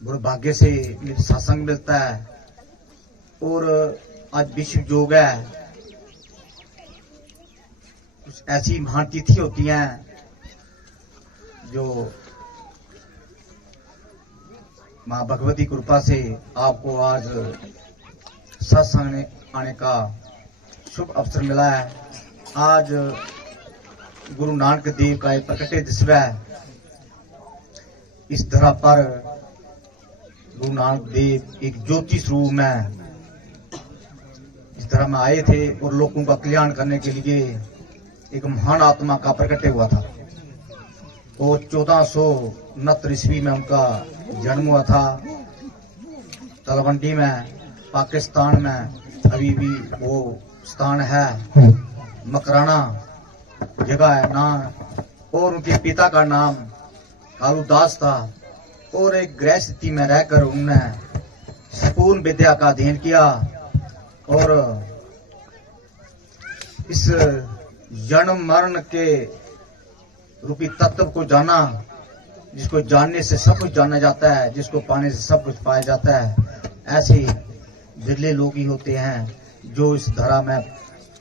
बड़े भाग्य से सत्संग मिलता है। और आज विश्व योग है। कुछ ऐसी महान तिथि होती हैं जो मां भगवती कृपा से आपको आज सत्संग आने का शुभ अवसर मिला है। आज गुरु नानक देव का एक प्रकटे दिवस है। इस धरा पर गुरु नानक देव एक ज्योति स्वरूप में इस धरा में आए थे और लोगों का कल्याण करने के लिए एक महान आत्मा का प्रकटे हुआ था। और 1469 ईस्वी में उनका जन्म हुआ था। तलवंडी में, पाकिस्तान में अभी भी वो स्थान है, मकराना जगह है नाम। और उनके पिता का नाम कालूदास था। और एक गृह स्थिति में रहकर उन्होंने संपूर्ण विद्या का अध्ययन किया और इस जन्म मरण के रूपी तत्व को जाना। जिसको जानने से सब कुछ जाना जाता है, जिसको पाने से सब कुछ पाया जाता है। ऐसे बिरले लोग ही होते हैं जो इस धरा में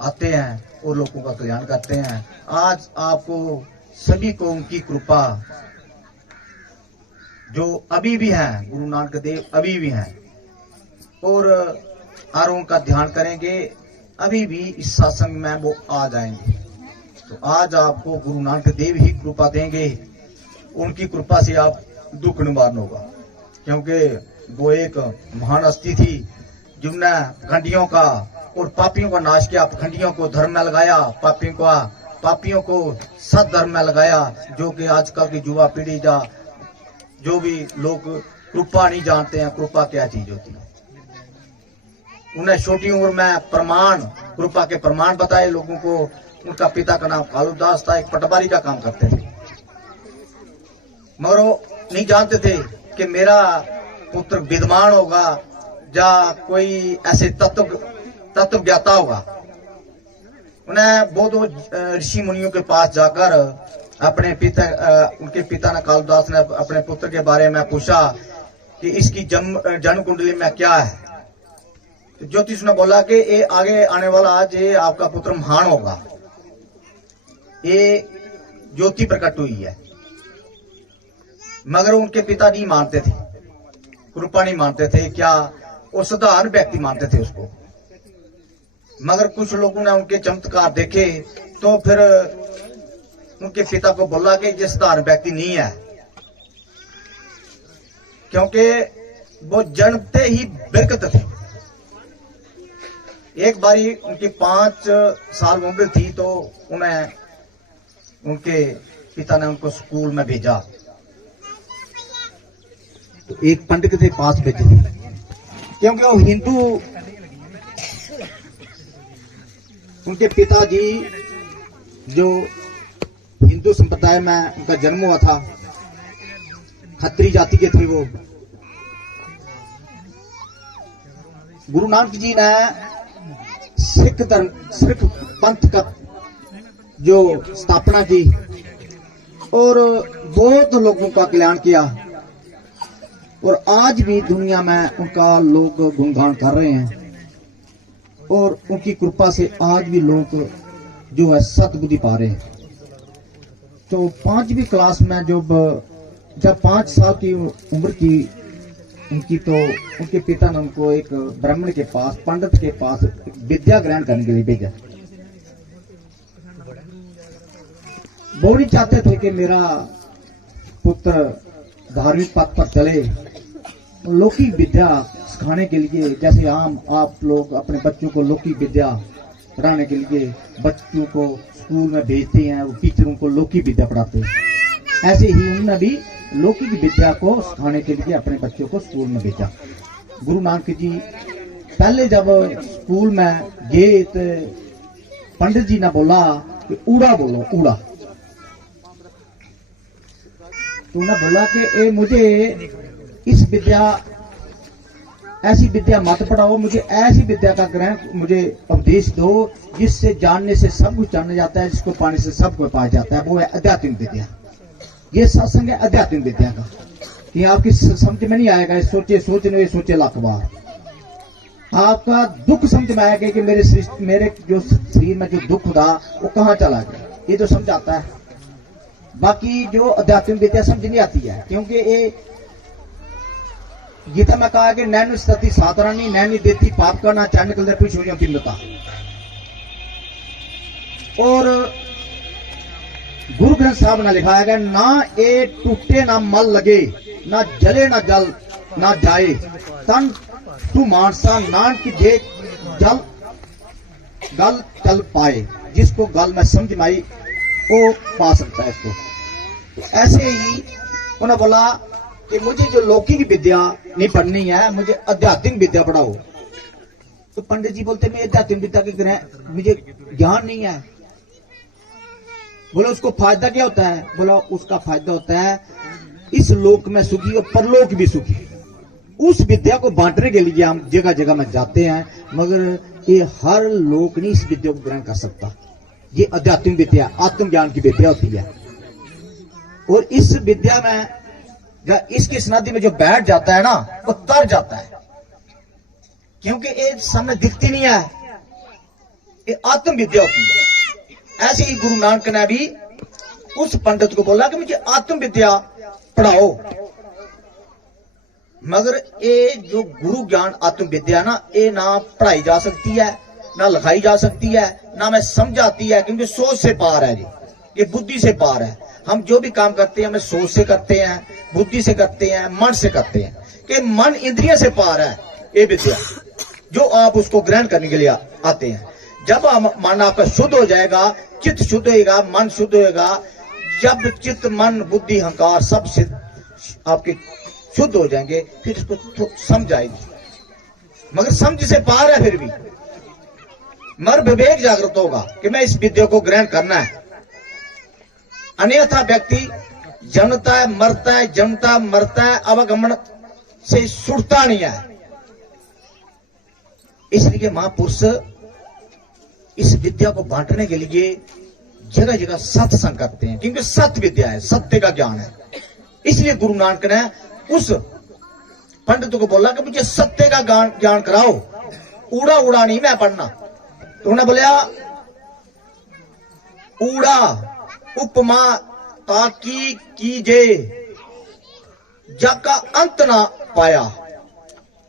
आते हैं और लोगों का कल्याण करते हैं। आज आपको सभी को उनकी कृपा जो अभी भी है, गुरु नानक देव अभी भी हैं और उनका ध्यान करेंगे, अभी भी इस सत्संग में वो आ जाएंगे। तो आज आपको गुरु नानक देव ही कृपा देंगे। उनकी कृपा से आप दुख निवारण होगा, क्योंकि वो एक महान हस्ती थी जिन्होंने खंडियों का और पापियों का नाश किया। खंडियों को धर्म में लगाया, पापियों को सदधर्म में लगाया। जो कि आजकल की युवा पीढ़ी जो भी लोग कृपा नहीं जानते हैं, कृपा क्या चीज होती है। उन्हें छोटी उम्र में कृपा के प्रमाण बताए लोगों को। उनका पिता का नाम कालूदास था, एक पटवारी का काम करते थे। मगर वो नहीं जानते थे कि मेरा पुत्र विद्वान होगा या कोई ऐसे तत्व ज्ञाता होगा। उन्हें बहुत ऋषि मुनियों के पास जाकर उनके पिता ने, कालूदास ने अपने पुत्र के बारे में पूछा कि इसकी जन्म कुंडली में क्या है। तो ज्योतिष ने बोला कि ये आगे आने वाला आज ये आपका पुत्र महान होगा। ये ज्योति प्रकट हुई है। मगर उनके पिता नहीं मानते थे, कृपा नहीं मानते थे। क्या वो साधारण व्यक्ति मानते थे उसको। मगर कुछ लोगों ने उनके चमत्कार देखे तो फिर उनके पिता को बोला कि ये साधारण व्यक्ति नहीं है, क्योंकि वो जन्मते ही बरकत थे। एक बारी उनकी 5 साल उम्र थी तो उनके पिता ने उनको स्कूल में भेजा। तो एक पंडित के पास भेजे थे, क्योंकि वो हिंदू, उनके पिताजी जो हिंदू संप्रदाय में उनका जन्म हुआ था, खत्री जाति के थे वो। गुरु नानक जी ने सिख पंथ का जो स्थापना की और बहुत लोगों का कल्याण किया। और आज भी दुनिया में उनका लोग गुणगान कर रहे हैं। और उनकी कृपा से आज भी लोग जो है सद्बुद्धि पा रहे हैं। तो 5वीं क्लास में जब 5 साल की उम्र की उनकी, तो उनके पिता ने उनको एक ब्राह्मण के पास, पंडित के पास विद्या ग्रहण करने के लिए भेजा। वो नहीं चाहते थे कि मेरा पुत्र धार्मिक पथ पर चले। लौकिक विद्या सिखाने के लिए, जैसे आप लोग अपने बच्चों को लौकिक विद्या पढ़ाने के लिए बच्चों को स्कूल में भेजते हैं, वो टीचरों को लौकिक विद्या पढ़ाते हैं, ऐसे ही उन्होंने भी लौकिक विद्या को सिखाने के लिए अपने बच्चों को स्कूल में भेजा। गुरु नानक जी पहले जब स्कूल में गए तो पंडित जी ने बोला कि ऊड़ा बोलो, ऊड़ा। तो उन्होंने बोला कि ए मुझे इस विद्या, ऐसी विद्या मत पढ़ाओ, मुझे ऐसी विद्या का ग्रहण, मुझे उपदेश दो जिससे जानने से सब कुछ जाना जाता है, जिसको पाने से सब कुछ पाया जाता है। वो है आध्यात्मिक विद्या। ये सत्संग है आध्यात्मिक विद्या का। कि आपकी समझ में नहीं आएगा, सोचे लाख बार। आपका दुख समझ में आएगा कि मेरे जो शरीर में जो दुख था वो कहाँ चला गया, ये तो समझ आता है। बाकी जो आध्यात्मिक विद्या समझ नहीं आती है, क्योंकि ये गीता में कहा कि नैन स्थिति साधारणी नैनी देती पाप का ना चांद कलर कुछ हो जाता। और गुरु ग्रंथ साहब ने लिखा है ना ए टूटे ना मल लगे, ना जले ना जल ना जाए, तन तू मानसा नानक जे जल गल चल पाए। जिसको गल में समझ में आई वो पा सकता है इसको। तो ऐसे ही उन्होंने बोला कि मुझे जो लौकिक विद्या नहीं पढ़नी है, मुझे आध्यात्मिक विद्या पढ़ाओ। तो पंडित जी बोलते मैं आध्यात्मिक विद्या के ग्रह मुझे ज्ञान नहीं है। बोला उसको फायदा क्या होता है? बोला उसका फायदा होता है इस लोक में सुखी और परलोक भी सुखी। उस विद्या को बांटने के लिए हम जगह जगह में जाते हैं, मगर ये हर लोक नहीं इस विद्या को ग्रहण कर सकता। ये आध्यात्मिक विद्या आत्मज्ञान की विद्या होती है। और इस विद्या में इसकी समाधि में जो बैठ जाता है ना, वो तर जाता है, क्योंकि ये सामने दिखती नहीं है, ये आत्म विद्या होती है। ऐसे ही गुरु नानक ने भी उस पंडित को बोला कि मुझे आत्म विद्या पढ़ाओ। मगर ये जो गुरु ज्ञान आत्म विद्या ना, ये ना पढ़ाई जा सकती है, ना लिखाई जा सकती है, ना में समझ आती है, क्योंकि सोच से पार है जी, ये बुद्धि से पार है। हम जो भी काम करते हैं हमें सोच से करते हैं, बुद्धि से करते हैं, मन से करते हैं, कि मन इंद्रिय से पार है ये विद्या, जो आप उसको ग्रहण करने के लिए आते हैं। जब मन आपका शुद्ध हो जाएगा, चित्त शुद्ध होगा, मन शुद्ध होगा, जब चित्त मन बुद्धि अहंकार सब आपके शुद्ध हो जाएंगे, फिर इसको समझ आएगी। मगर समझ से पार है, फिर भी मर विवेक जागृत होगा कि मैं इस विद्या को ग्रहण करना है। अन्यथा व्यक्ति जन्मता है, मरता है, जन्मता मरता है, अवगमन से छूटता नहीं है। इसलिए महापुरुष इस विद्या को बांटने के लिए जगह जगह सत्संग करते हैं, क्योंकि सत्य विद्या है, सत्य का ज्ञान है। इसलिए गुरु नानक ने उस पंडित को बोला कि मुझे सत्य का ज्ञान कराओ, उड़ा उड़ा नहीं मैं पढ़ना। तो उन्होंने बोला उड़ा उपमा ताकी कीजे जग का अंत ना पाया।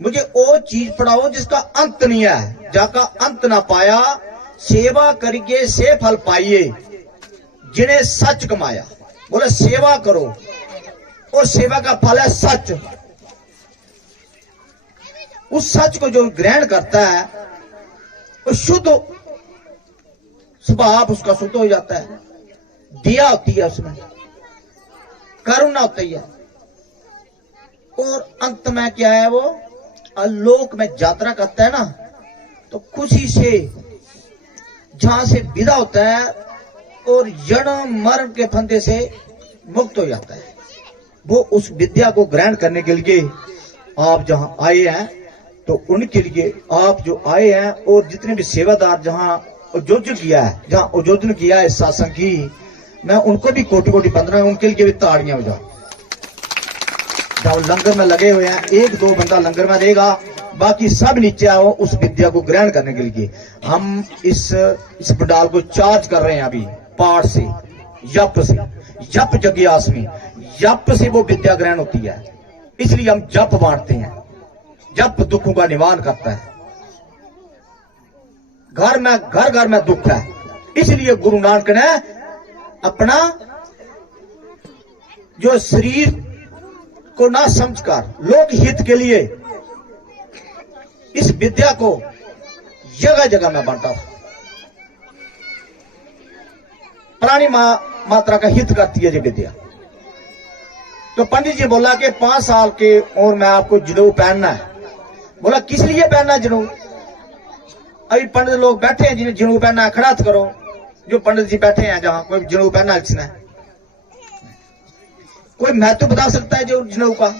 मुझे वो चीज पढ़ाओ जिसका अंत नहीं है, जग का अंत ना पाया। सेवा करके से फल पाइए जिन्हें सच कमाया। बोले सेवा करो और सेवा का फल है सच। उस सच को जो ग्रहण करता है वो शुद्ध स्वभाव उसका शुद्ध हो जाता है, दया होती है उसमें, करुणा होती है। और अंत में क्या है, वो आलोक में यात्रा करता है ना, तो खुशी से जहां से विदा होता है और जन्म मरण के फंदे से मुक्त हो जाता है। वो उस विद्या को ग्रहण करने के लिए आप जहां आए हैं, तो उनके लिए आप जो आए हैं और जितने भी सेवादार जहां उद्योजन किया है, जहां उद्योजन किया है शासन की, मैं उनको भी कोटि कोटि बंद रहा हूं, उनके लिए भी ताड़ियां हो जाओ। जब लंगर में लगे हुए हैं, एक दो बंदा लंगर में देगा, बाकी सब नीचे आओ उस विद्या को ग्रहण करने के लिए। हम इस पंडाल को चार्ज कर रहे हैं अभी पाठ से, जप से, जप जग्यासमी, जप से वो विद्या ग्रहण होती है। इसलिए हम जप बांटते हैं, जप दुखों का निवारण करता है। घर घर में दुख है, इसलिए गुरु नानक ने अपना जो शरीर को ना समझकर लोक हित के लिए इस विद्या को जगह जगह में बांटा। प्राणी मात्रा का हित करती है ये विद्या। तो पंडित जी बोला कि 5 साल के और मैं आपको जनेऊ पहनना है। बोला किस लिए पहनना है जनेऊ? अभी पंडित लोग बैठे हैं जिन्हें जनेऊ पहनना है, खड़ा करो। जो पंडित जी बैठे हैं जहां, कोई जनेऊ पहनना है किसने? कोई महत्व बता सकता है जो जनेऊ का?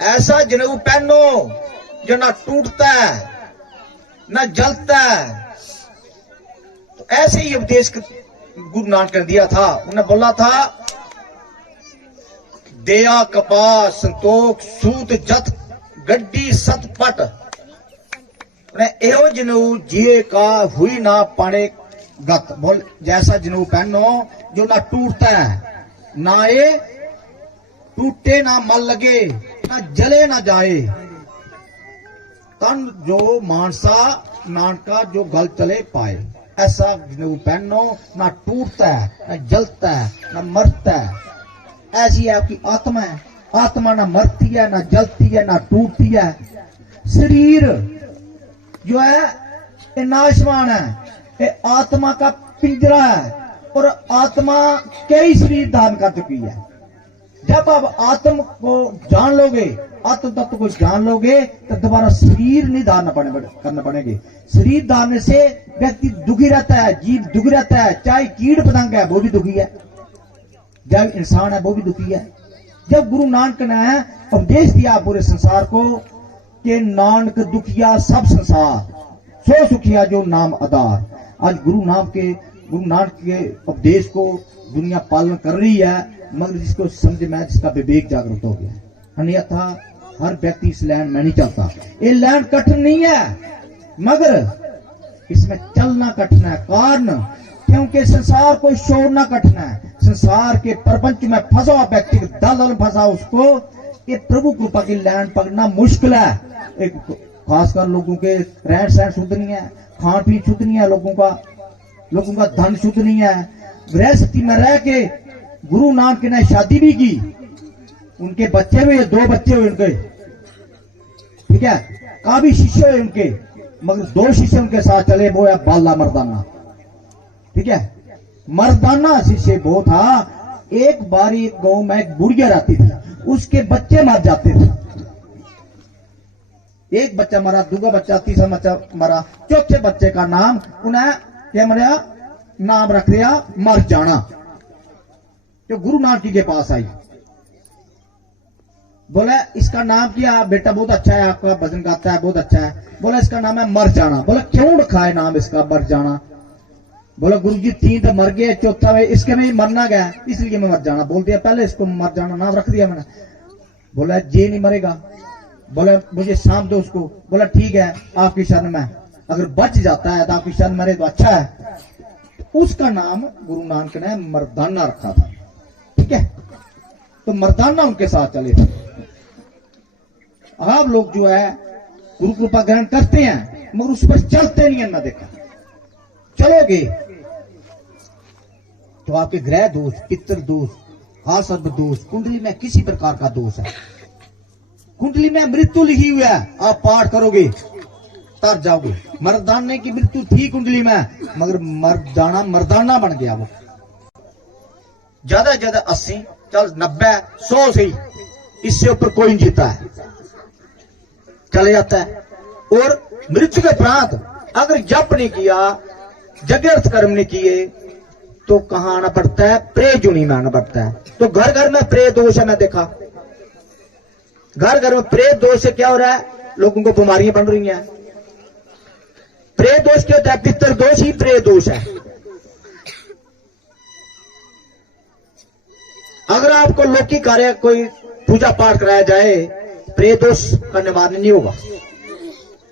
ऐसा जनेऊ पहनो जो ना टूटता है, न जलता है। तो ऐसे ही उपदेश गुरु नानक ने दिया था। उन्होंने बोला था दया कपास संतोख सूत जत गड्डी सतपट एहो जनेऊ जिए का हुई ना पाने गत। बोल जैसा जनेऊ पहनो जो ना टूटता है, ना ये टूटे ना मल लगे, ना जले ना जाए। तन जो मानसा नानका जो गल चले पाए। ऐसा जनेऊ पहनो ना टूटता है, ना जलता है, ना मरता है। ऐसी आपकी आत्मा है। आत्मा ना मरती है, ना जलती है, ना टूटती है। शरीर जो है ये नाशवान है, ये आत्मा का पिंजरा है और आत्मा कई शरीर धारण कर चुकी है। जब आप आत्म को जान लोगे, आत्म तत्व को जान लोगे तो दोबारा शरीर नहीं धारण करना पड़ेंगे। शरीर धारने से व्यक्ति दुखी रहता है, जीव दुखी रहता है। चाहे कीड़ पतंग है वो भी दुखी है, जब इंसान है वो भी दुखी है। जब गुरु नानक ने उपदेश दिया पूरे संसार को कि नानक दुखिया सब संसार, सो सुखिया जो नाम आधार। आज गुरु नानक के उपदेश को दुनिया पालन कर रही है, मगर जिसको समझ में जिसका विवेक जागृत हो गया। अन्यथा हर व्यक्ति इस लैंड में नहीं चलता। ये लैंड कठिन नहीं है, मगर इसमें चलना कठिन है। कारण क्योंकि संसार को छोड़ना कठिन है। संसार के प्रपंच में फंसा व्यक्ति दल फंसा, उसको ये प्रभु कृपा की लैंड पकड़ना मुश्किल है। एक खासकर लोगों के रहन सहन शुद्ध नहीं है, खान पीन शुद्ध नहीं है, लोगों का धन शुद्ध नहीं है। गृहस्थी में रह के गुरु नानक ने शादी भी की, उनके बच्चे हुए, 2 बच्चे हुए उनके, ठीक है, काफी शिष्य हुए उनके, मगर 2 शिष्य उनके साथ चले, वो है बाला मर्दाना, ठीक है। मर्दाना शिष्य वो था। एक बारी एक गांव में एक बुढ़िया रहती थी, उसके बच्चे मर जाते थे। एक बच्चा मरा, दूसरा बच्चा, तीसरा बच्चा मरा, चौथे बच्चे का नाम उन्हें क्या मरा, नाम रख दिया मर जाना। जो गुरु नानक जी के पास आई, बोले इसका नाम क्या? बेटा बहुत अच्छा है, आपका भजन गाता है, बहुत अच्छा है। बोला इसका नाम है मर जाना। बोला क्यों रखा है नाम इसका मर जाना? बोला गुरु जी 3 तो मर गए, चौथा में इसके में मरना गया, इसलिए मैं मर जाना बोल दिया। पहले इसको मर जाना नाम रख दिया मैंने। बोला ये नहीं मरेगा। बोला मुझे शाम दो उसको। बोला ठीक है, आपकी शरण में, अगर बच जाता है तो आपकी शरण मरे तो अच्छा है। तो उसका नाम गुरु नानक ने मर्दाना रखा था, ठीक है। तो मर्दाना उनके साथ चले थे। आप लोग जो है गुरु कृपा ग्रहण करते हैं, मगर उस पर चलते नहीं है। मैं देखा चलोगे तो आपके ग्रह दोष, पितृ दोष, हासर्प दोष, कुंडली में किसी प्रकार का दोष है। कुंडली में मृत्यु लिखी हुई है, आप पाठ करोगे तर जाओगे। मर्दाने की मृत्यु थी कुंडली में, मगर मर्दाना बन गया वो। ज्यादा 80, चल 90, 100 से ही, इससे ऊपर कोई नहीं जीता है, चले जाता है। और मृत्यु के प्रांत अगर जप नहीं किया, जगर्थ कर्म नहीं किए, तो कहां आना पड़ता है? प्रे जुनी में आना पड़ता है। तो घर घर में प्रे दोष है। मैं देखा घर घर में प्रे दोष से क्या हो रहा है? लोगों को बीमारियां बन रही हैं। प्रे दोष क्या होता है? पितृ दोष ही प्रे दोष है। अगर आपको लौकिक कार्य कोई पूजा पाठ कराया जाए, प्रे दोष का निवारण नहीं होगा,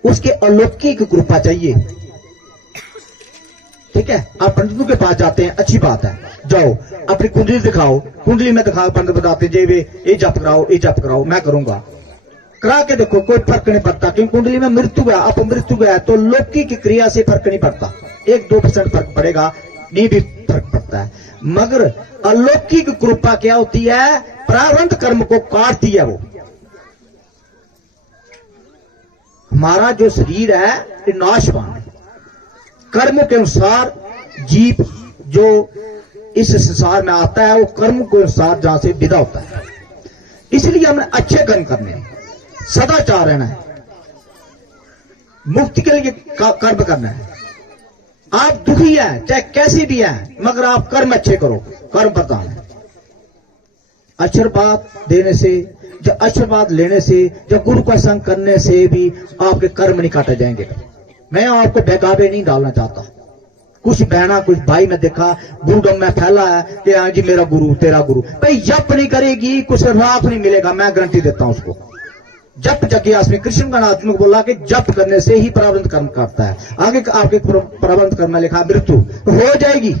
उसके अलौकिक कृपा चाहिए, ठीक है। आप पंडितों के पास जाते हैं, अच्छी बात है, जाओ अपनी कुंडली दिखाओ, कुंडली में दिखाओ, पंडित बताते जे वे ये जप कराओ, ये जप कराओ, मैं करूंगा, करा के देखो, कोई फर्क नहीं पड़ता। क्योंकि कुंडली में मृत्यु है, अपमृत्यु है, तो लौकिक क्रिया से फर्क नहीं पड़ता। 1-2% फर्क पड़ेगा, नहीं भी फर्क पड़ता है। मगर अलौकिक कृपा क्या होती है? प्रारब्ध कर्म को काटती है वो। हमारा जो शरीर है ये नाशवान है। कर्म के अनुसार जीव जो इस संसार में आता है, वो कर्म के अनुसार जहां से विदा होता है। इसलिए हमें अच्छे कर्म करने हैं, सदाचार रहना है, मुक्ति के लिए कर्म करना है। आप दुखी हैं, चाहे कैसे भी हैं, मगर आप कर्म अच्छे करो, कर्म प्रधान है। आशीर्वाद देने से, जब आशीर्वाद लेने से, जब गुरु का संग करने से भी आपके कर्म नहीं काटे जाएंगे। मैं आपको बहकावे नहीं डालना चाहता। कुछ बहना कुछ भाई में देखा गुरुडम में फैला है कि हाँ जी मेरा गुरु तेरा गुरु, भाई जप नहीं करेगी कुछ लाभ नहीं मिलेगा, मैं गारंटी देता हूं उसको। जप जगियास में कृष्ण गणार्जुन को बोला कि जप करने से ही प्रारब्ध कर्म करता है। आगे आपके प्रारब्ध कर्म में लिखा मृत्यु हो जाएगी,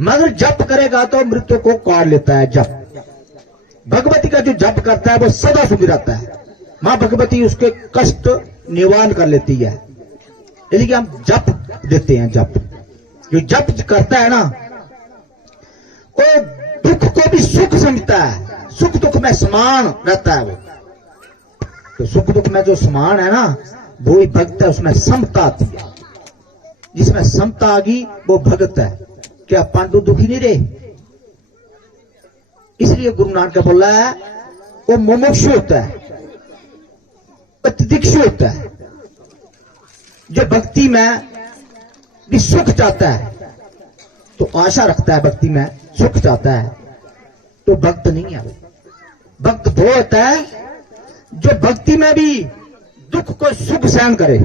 मगर जप करेगा तो मृत्यु को काट लेता है। जप भगवती का जो जप करता है वो सदा सुखी रहता है। मां भगवती उसके कष्ट निवारण कर लेती है, इसलिए हम जप देते हैं। जप जो जप करता है ना वो दुख को भी सुख समझता है, सुख दुख में समान रहता है वो। तो सुख दुख में जो समान है ना वो ही भक्त है, उसमें समता आती है। जिसमें समता आ गई वो भक्त है। क्या पांडु दुखी नहीं रहे? इसलिए गुरु नानक बोला है वो मुमुक्षु होता है, तितिक्षु होता है। जो भक्ति में भी सुख चाहता है तो आशा रखता है, भक्ति में सुख चाहता है तो भक्त नहीं है। भक्त वो होता है जो भक्ति में भी दुख को सुख सहन करे।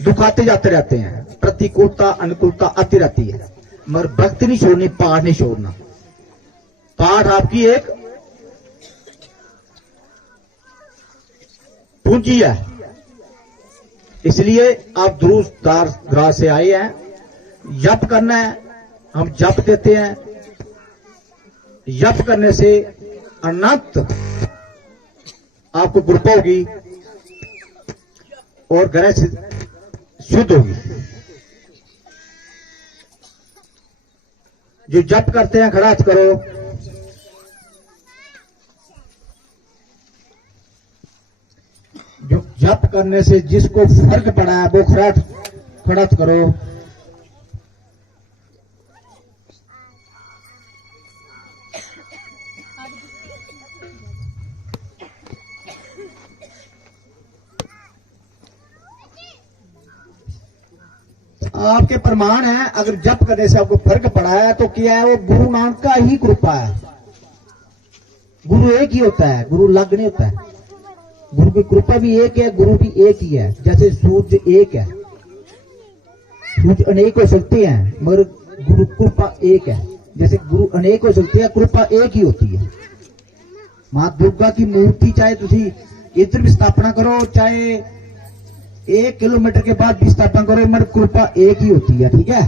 दुख आते जाते रहते हैं, प्रतिकूलता अनुकूलता आती रहती है, मगर भक्ति नहीं छोड़नी, पाठ नहीं छोड़ना। पाठ आपकी एक पूंजी है। इसलिए आप दूर दराज से आए हैं, जप करना है, हम जप देते हैं। जप करने से अनंत आपको कृपा होगी और ग्रह शुद्ध होगी। जो जप करते हैं खड़ा करो। जो जप करने से जिसको फर्क पड़ा है वो खड़ा करो। आपके प्रमाण है, अगर जप करने से आपको फर्क पड़ा है तो क्या है, वो गुरु नानक का ही कृपा है। गुरु एक ही होता है, गुरु अलग नहीं होता है। गुरु की कृपा भी एक है, गुरु भी एक ही है। जैसे सूर्य एक है, सूर्य अनेक हो सकते हैं मगर गुरु कृपा एक है। जैसे गुरु अनेक हो सकते हैं, कृपा एक ही होती है। मां दुर्गा की मूर्ति चाहे तुम इधर भी स्थापना करो, चाहे 1 किलोमीटर के बाद भी स्थापना करो, मगर कृपा एक ही होती है। ठीक है।